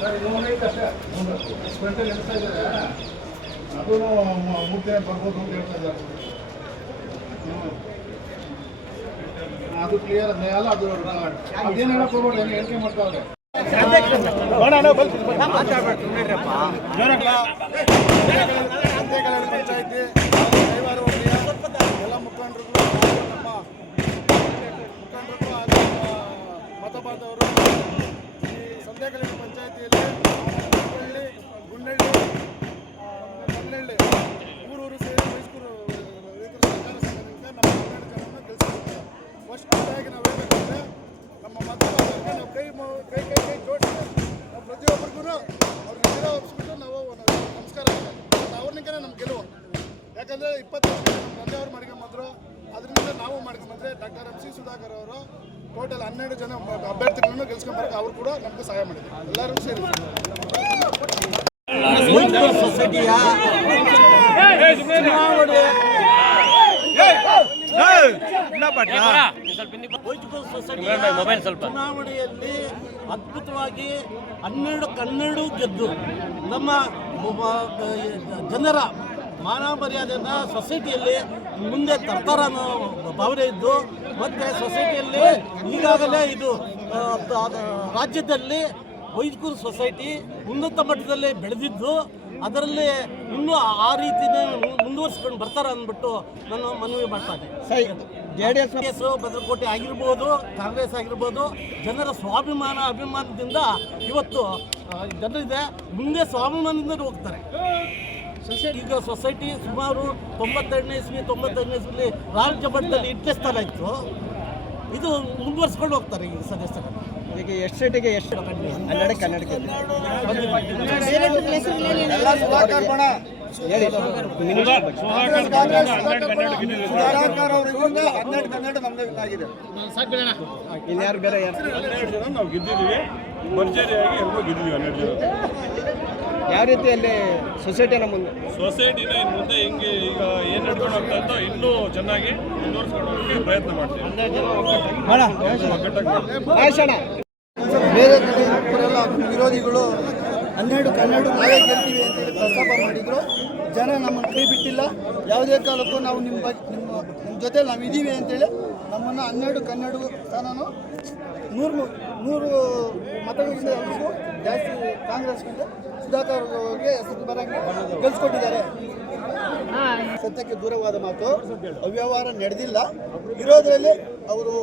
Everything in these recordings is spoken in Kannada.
ಸರ್ ಇದು ಐತೆ ಅಷ್ಟೇ ಸ್ಪೆಂಟಲ್ಲಿ ಎಣಿಸ್ತಾ ಇದ್ದಾರೆ ಅದೂ 3 ದಿನ ಬರ್ಬೋದು ಅಂತ ಹೇಳ್ತಾ ಇದ್ದಾರೆ. ಅದು ಕ್ಲಿಯರ್ ಅಲ್ಲ, ಅದು ಅದೇನು ಹೇಳಕ್ ಹೋಗ್ಬೇಡಿ, ಏನು ಹೇಳಿಕೆ ಮಾಡ್ತಾವ್ರೆ. ಪಂಚಾಯತಿ ಕೈವಾರ ಹೋಬಳಿಯ ಎಲ್ಲ ಮುಖಂಡರು ನಮ್ಮ ಮುಖಂಡರು ಹಾಗೂ ಮತ ಬಾಂಧವರು ಈ ಸಂತೆಕಲ್ಲಿನ ಪಂಚಾಯತಿಯಲ್ಲಿ ಗುಂಡಳ್ಳಿ ಮಲ್ಲಳ್ಳಿ ಊರೂರು ಸೇರಿ ಮೈಸೂರು ರೈತರ ಸಹಕಾರ ಸಂಘದಿಂದ ನಮ್ಮ 12 ಜನರನ್ನು ಗೆಲ್ಲಿಸಿದ್ದಾರೆ. ಫಸ್ಟಾಗಿ ನಾವು ಹೇಳಬೇಕಂದ್ರೆ ನಮ್ಮ ಮತ ಬಾಂಧವರಿಗೆ ನಾವು ಕೈ ಜೋಡಿಸಿ ನಾವು ಪ್ರತಿಯೊಬ್ಬರಿಗೂ ಅವ್ರಿಗೆ ಗಿಡ ಒಪ್ಪಿಸ್ಬಿಟ್ಟು ನಾವು ನಮಸ್ಕಾರ ಅವ್ರನಿಗೆ ನಮ್ಮ ಗೆಲುವು. ಯಾಕಂದರೆ 20 ವರ್ಷ ನಮ್ಮ ತಂದೆಯವರು ಮಾಡ್ಕೊಂಬಂದರು, ಅದರಿಂದ ನಾವು ಮಾಡ್ಕೊಂಬಂದ್ರೆ ಡಾಕ್ಟರ್ MC ಸುಧಾಕರ್ ಅವರು ಟೋಟಲ್ 12 ಜನ ಅಭ್ಯರ್ಥಿಗಳನ್ನು ಗೆಲ್ಸ್ಕೊಂಡ್ಬರಕ್ಕೆ ಅವರು ಕೂಡ ನಮಗೆ ಸಹಾಯ ಮಾಡಿದ್ದಾರೆ. ಎಲ್ಲರೂ ಸೇರಿ ಸೊಸೈಟಿಯ ಚುನಾವಣೆಯಲ್ಲಿ ಅದ್ಭುತವಾಗಿ 12 ಗೆದ್ದು ನಮ್ಮ ಜನರ ಮಾನ ಮರ್ಯಾದೆಯಿಂದ ಸೊಸೈಟಿಯಲ್ಲಿ ಮುಂದೆ ತರ್ತಾರ ಅನ್ನೋ ಭಾವನೆ ಇದ್ದು, ಮತ್ತು ಸೊಸೈಟಿಯಲ್ಲಿ ಈಗಾಗಲೇ ಇದು ರಾಜ್ಯದಲ್ಲಿ ವೈದ್ಯಕೂರು ಸೊಸೈಟಿ ಉನ್ನತ ಮಟ್ಟದಲ್ಲಿ ಬೆಳೆದಿದ್ದು, ಅದರಲ್ಲಿ ಇನ್ನೂ ಆ ರೀತಿನೇ ಮುಂದುವರಿಸ್ಕೊಂಡು ಬರ್ತಾರೆ ಅಂದ್ಬಿಟ್ಟು ನಾನು ಮನವಿ ಮಾಡ್ತಾನೆ. JDS ಭದ್ರಕೋಟೆ ಆಗಿರ್ಬೋದು, ಕಾಂಗ್ರೆಸ್ ಆಗಿರ್ಬೋದು, ಜನರ ಅಭಿಮಾನದಿಂದ ಇವತ್ತು ಜನರಿದೆ, ಮುಂದೆ ಸ್ವಾಭಿಮಾನದಿಂದ ಹೋಗ್ತಾರೆ. ಈಗ ಸೊಸೈಟಿ ಸುಮಾರು 92ನೇ ಇಸ್ವಿಯಲ್ಲಿ ರಾಜ್ಯ ಮಟ್ಟದಲ್ಲಿ 8ನೇ ಸ್ಥಾನ ಇತ್ತು. ಇದು ಮುಂದುವರಿಸ್ಕೊಂಡು ಹೋಗ್ತಾರೆ ಈ ಸದಸ್ಯರು. ಈಗ ಎಷ್ಟು ಸೀಟಿಗೆ ಎಷ್ಟು ಕನ್ನಡಕ್ಕೆ ಇನ್ಯಾರು ಬೇರೆ 12 ಜನ ನಾವು ಗೆದ್ದಿದ್ದೀವಿ, ಭರ್ಜರಿಯಾಗಿ ಎಲ್ಲರೂ ಗೆದ್ದಿದ್ದೀವಿ 12 ಜನ. ಯಾವ ರೀತಿ ಅಲ್ಲಿ ಸೊಸೈಟಿನ ಮುಂದೆ ಸೊಸೈಟಿನ ಇನ್ನು ಮುಂದೆ ಹಿಂಗೆ ಈಗ ಏನು ನಡ್ಕೊಂಡು ಹೋಗ್ತಾ ಇದ್ದೋ ಇನ್ನೂ ಚೆನ್ನಾಗಿ ಮುಂದುವರಿಸ್ಕೊಂಡು ಹೋಗೋಕ್ಕೆ ಪ್ರಯತ್ನ ಮಾಡ್ತೀವಿ. ಬೇರೆ ಕಡೆ ಇವರೆಲ್ಲ ವಿರೋಧಿಗಳು 12 ನಾವೇ ಗೆಲ್ತೀವಿ ಅಂತೇಳಿ ಪ್ರಸ್ತಾಪ ಮಾಡಿದ್ರು. ಜನ ನಮ್ಮನ್ನು ಕೈ ಬಿಟ್ಟಿಲ್ಲ. ಯಾವುದೇ ಕಾಲಕ್ಕೂ ನಾವು ನಿಮ್ಮ ಜೊತೆ ನಾವು ಇದ್ದೀವಿ ಅಂತೇಳಿ ನಮ್ಮನ್ನು 12 ಸ್ಥಾನನೂ 100 ಮತಗಳಿಂದ ಜಾಸ್ತಿ ಕಾಂಗ್ರೆಸ್ಗಿಂತ ಸುಧಾಕರ್ ಅವರಿಗೆ ಹೆಸರು ಬರಂಗೆ ಗೆಲ್ಸ್ಕೊಟ್ಟಿದ್ದಾರೆ. ಸತ್ಯಕ್ಕೆ ದೂರವಾದ ಮಾತು, ಅವ್ಯವಹಾರ ನಡೆದಿಲ್ಲ. ಇರೋದ್ರಲ್ಲಿ ಅವರು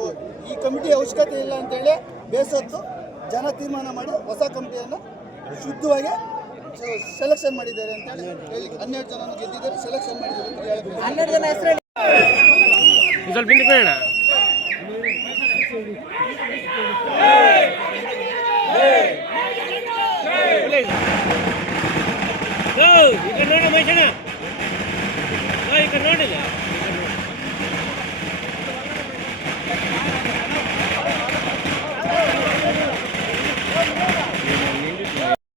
ಈ ಕಮಿಟಿ ಅವಶ್ಯಕತೆ ಇಲ್ಲ ಅಂತೇಳಿ ಬೇಸತ್ತು ಜನ ತೀರ್ಮಾನ ಮಾಡಿ ಹೊಸ ಕಮಿಟಿಯನ್ನು ಶುದ್ಧವಾಗಿ ಸೆಲೆಕ್ಷನ್ ಮಾಡಿದ್ದಾರೆ ಅಂತೇಳಿ ಹೇಳಿ 12 ಜನ ಗೆದ್ದಿದ್ದಾರೆ, ಸೆಲೆಕ್ಷನ್ ಮಾಡಿದ್ದಾರೆ ಅಂತ ಹೇಳಬೇಕು. 12 ಜನ ಹೆಸರು ಸ್ವಲ್ಪ ನೋಡಿಲ್ಲ